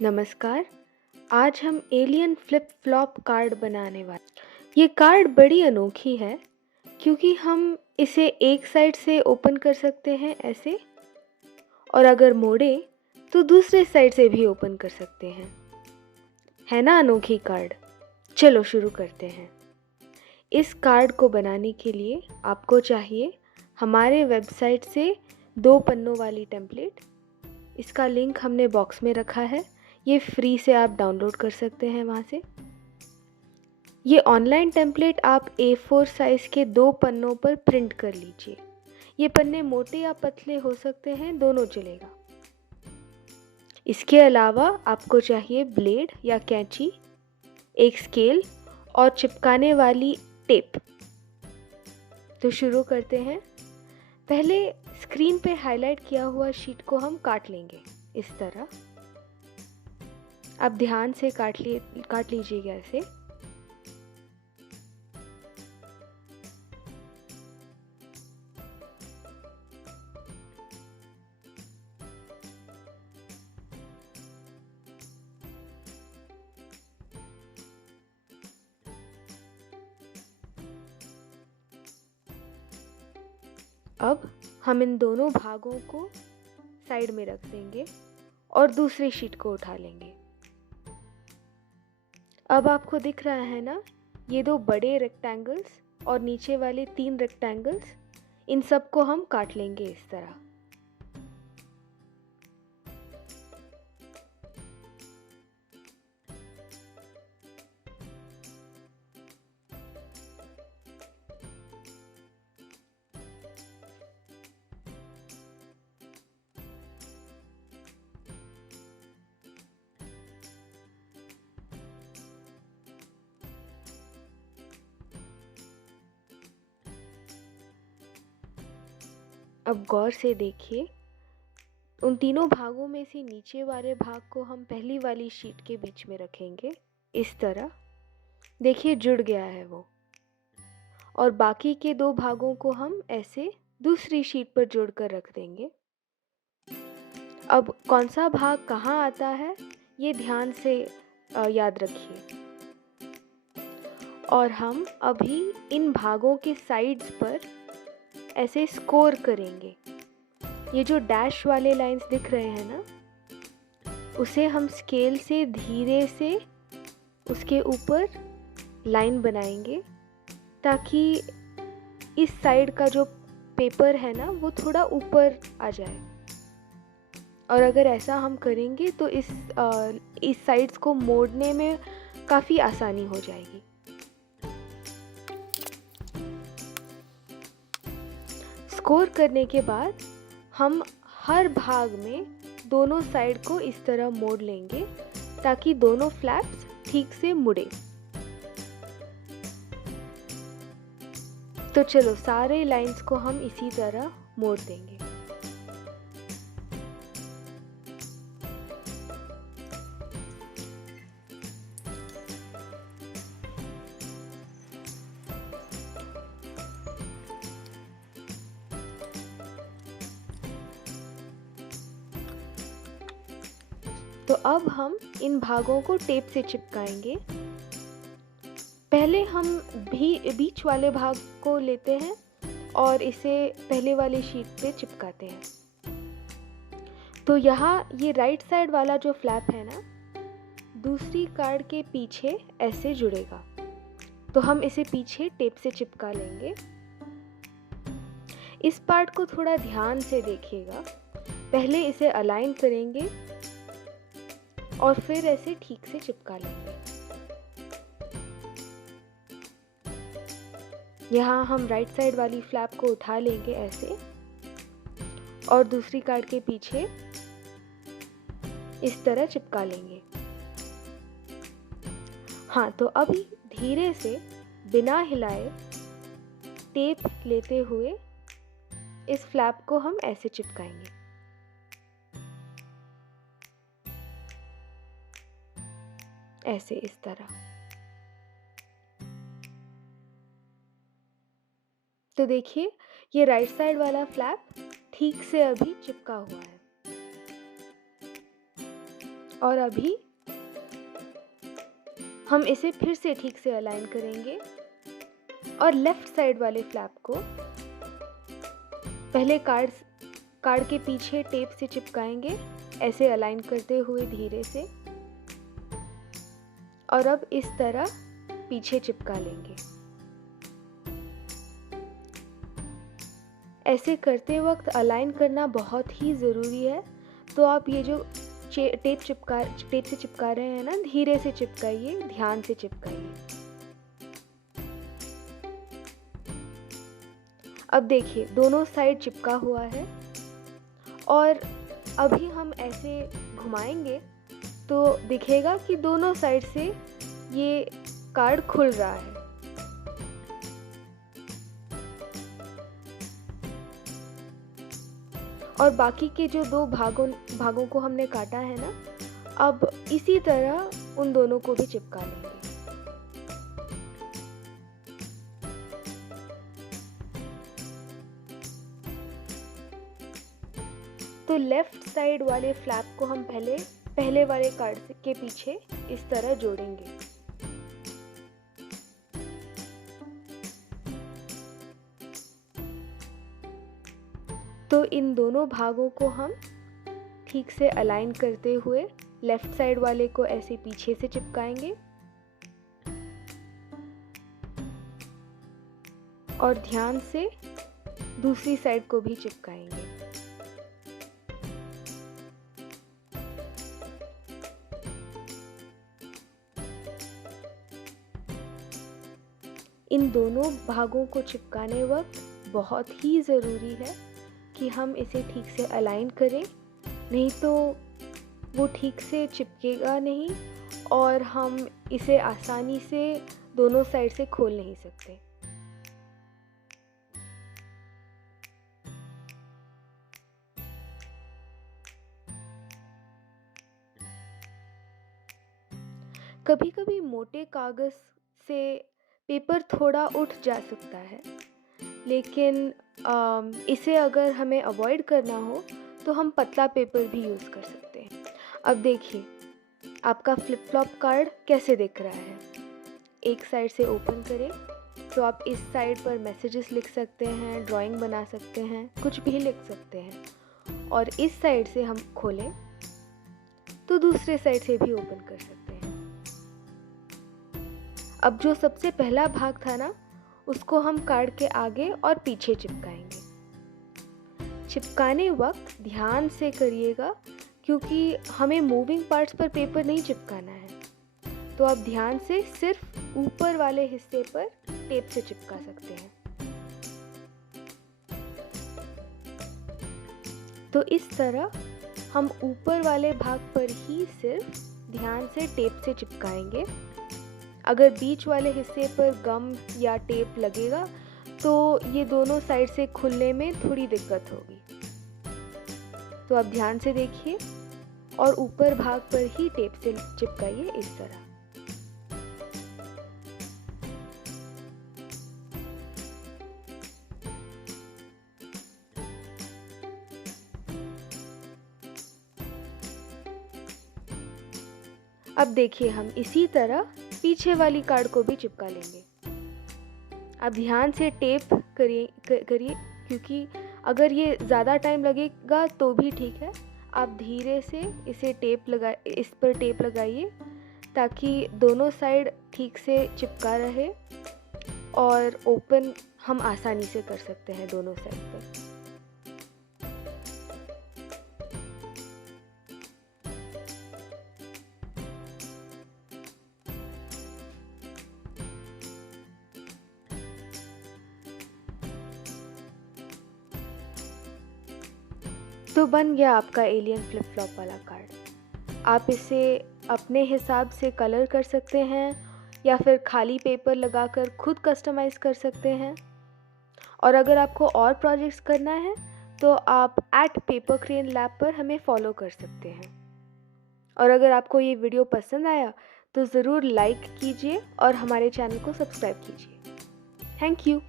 नमस्कार। आज हम एलियन फ्लिप फ्लॉप कार्ड बनाने वाले। ये कार्ड बड़ी अनोखी है क्योंकि हम इसे एक साइड से ओपन कर सकते हैं ऐसे, और अगर मोड़े तो दूसरे साइड से भी ओपन कर सकते हैं। है ना अनोखी कार्ड? चलो शुरू करते हैं। इस कार्ड को बनाने के लिए आपको चाहिए हमारे वेबसाइट से 2 पन्नों वाली टेम्पलेट। इसका लिंक हमने बॉक्स में रखा है। ये फ्री से आप डाउनलोड कर सकते हैं वहाँ से। ये ऑनलाइन टेम्पलेट आप A4 साइज़ के 2 पन्नों पर प्रिंट कर लीजिए। ये पन्ने मोटे या पतले हो सकते हैं, दोनों चलेगा। इसके अलावा आपको चाहिए ब्लेड या कैंची, एक स्केल और चिपकाने वाली टेप। तो शुरू करते हैं। पहले स्क्रीन पे हाईलाइट किया हुआ शीट को हम काट लेंगे इस तरह। आप ध्यान से काट लीजिएगा ऐसे। अब हम इन दोनों भागों को साइड में रख देंगे और दूसरी शीट को उठा लेंगे। अब आपको दिख रहा है ना, ये 2 बड़े रेक्टेंगल्स और नीचे वाले 3 रेक्टेंगल्स, इन सब को हम काट लेंगे इस तरह। अब गौर से देखिए, उन तीनों भागों में से नीचे वाले भाग को हम पहली वाली शीट के बीच में रखेंगे इस तरह। देखिए जुड़ गया है वो। और बाकी के 2 भागों को हम ऐसे दूसरी शीट पर जोड़कर रख देंगे। अब कौन सा भाग कहाँ आता है ये ध्यान से याद रखिए। और हम अभी इन भागों के साइड्स पर ऐसे स्कोर करेंगे। ये जो डैश वाले लाइंस दिख रहे हैं ना, उसे हम स्केल से धीरे से उसके ऊपर लाइन बनाएंगे ताकि इस साइड का जो पेपर है ना वो थोड़ा ऊपर आ जाए। और अगर ऐसा हम करेंगे तो इस साइड्स को मोड़ने में काफ़ी आसानी हो जाएगी। स्कोर करने के बाद हम हर भाग में दोनों साइड को इस तरह मोड़ लेंगे ताकि दोनों फ्लैप्स ठीक से मुड़े। तो चलो सारे लाइंस को हम इसी तरह मोड़ देंगे। तो अब हम इन भागों को टेप से चिपकाएंगे। पहले हम बीच वाले भाग को लेते हैं और इसे पहले वाली शीट पे चिपकाते हैं। तो यहाँ ये राइट साइड वाला जो फ्लैप है ना, दूसरी कार्ड के पीछे ऐसे जुड़ेगा। तो हम इसे पीछे टेप से चिपका लेंगे। इस पार्ट को थोड़ा ध्यान से देखिएगा। पहले इसे अलाइन करेंगे और फिर ऐसे ठीक से चिपका लेंगे। यहाँ हम राइट साइड वाली फ्लैप को उठा लेंगे ऐसे और दूसरी कार्ड के पीछे इस तरह चिपका लेंगे। हाँ, तो अभी धीरे से बिना हिलाए टेप लेते हुए इस फ्लैप को हम ऐसे चिपकाएंगे। ऐसे इस तरह। तो देखिए ये राइट साइड वाला फ्लैप ठीक से अभी चिपका हुआ है। और अभी हम इसे फिर से ठीक से अलाइन करेंगे और लेफ्ट साइड वाले फ्लैप को पहले कार्ड के पीछे टेप से चिपकाएंगे, ऐसे अलाइन करते हुए धीरे से, और अब इस तरह पीछे चिपका लेंगे। ऐसे करते वक्त अलाइन करना बहुत ही ज़रूरी है, तो आप ये जो टेप से चिपका रहे हैं ना, धीरे से चिपकाइए, ध्यान से चिपकाइए। अब देखिए दोनों साइड चिपका हुआ है और अभी हम ऐसे घुमाएंगे तो दिखेगा कि दोनों साइड से ये कार्ड खुल रहा है। और बाकी के जो दो भागों को हमने काटा है ना, अब इसी तरह उन दोनों को भी चिपका लेंगे। तो लेफ्ट साइड वाले फ्लैप को हम पहले वाले कार्ड के पीछे इस तरह जोड़ेंगे। तो इन दोनों भागों को हम ठीक से अलाइन करते हुए लेफ्ट साइड वाले को ऐसे पीछे से चिपकाएंगे और ध्यान से दूसरी साइड को भी चिपकाएंगे। इन दोनों भागों को चिपकाने वक्त बहुत ही ज़रूरी है कि हम इसे ठीक से अलाइन करें, नहीं तो वो ठीक से चिपकेगा नहीं और हम इसे आसानी से दोनों साइड से खोल नहीं सकते। कभी कभी मोटे कागज़ से पेपर थोड़ा उठ जा सकता है, लेकिन इसे अगर हमें अवॉइड करना हो तो हम पतला पेपर भी यूज़ कर सकते हैं। अब देखिए आपका फ्लिप फ्लॉप कार्ड कैसे दिख रहा है। एक साइड से ओपन करें तो आप इस साइड पर मैसेजेस लिख सकते हैं, ड्राइंग बना सकते हैं, कुछ भी लिख सकते हैं। और इस साइड से हम खोलें तो दूसरे साइड से भी ओपन कर सकते हैं। अब जो सबसे पहला भाग था ना, उसको हम कार्ड के आगे और पीछे चिपकाएंगे। चिपकाने वक्त ध्यान से करिएगा क्योंकि हमें मूविंग पार्ट्स पर पेपर नहीं चिपकाना है। तो आप ध्यान से सिर्फ ऊपर वाले हिस्से पर टेप से चिपका सकते हैं। तो इस तरह हम ऊपर वाले भाग पर ही सिर्फ ध्यान से टेप से चिपकाएंगे। अगर बीच वाले हिस्से पर गम या टेप लगेगा तो ये दोनों साइड से खुलने में थोड़ी दिक्कत होगी। तो आप ध्यान से देखिए और ऊपर भाग पर ही टेप से चिपकाइए इस तरह। अब देखिए हम इसी तरह पीछे वाली कार्ड को भी चिपका लेंगे। अब ध्यान से टेप करिए क्योंकि अगर ये ज़्यादा टाइम लगेगा तो भी ठीक है। आप धीरे से इस पर टेप लगाइए ताकि दोनों साइड ठीक से चिपका रहे और ओपन हम आसानी से कर सकते हैं दोनों साइड पर। तो बन गया आपका एलियन फ्लिप फ्लॉप वाला कार्ड। आप इसे अपने हिसाब से कलर कर सकते हैं या फिर खाली पेपर लगाकर खुद कस्टमाइज़ कर सकते हैं। और अगर आपको और प्रोजेक्ट्स करना है तो आप @papercraneLab पर हमें फॉलो कर सकते हैं। और अगर आपको ये वीडियो पसंद आया तो ज़रूर लाइक कीजिए और हमारे चैनल को सब्सक्राइब कीजिए। Thank you.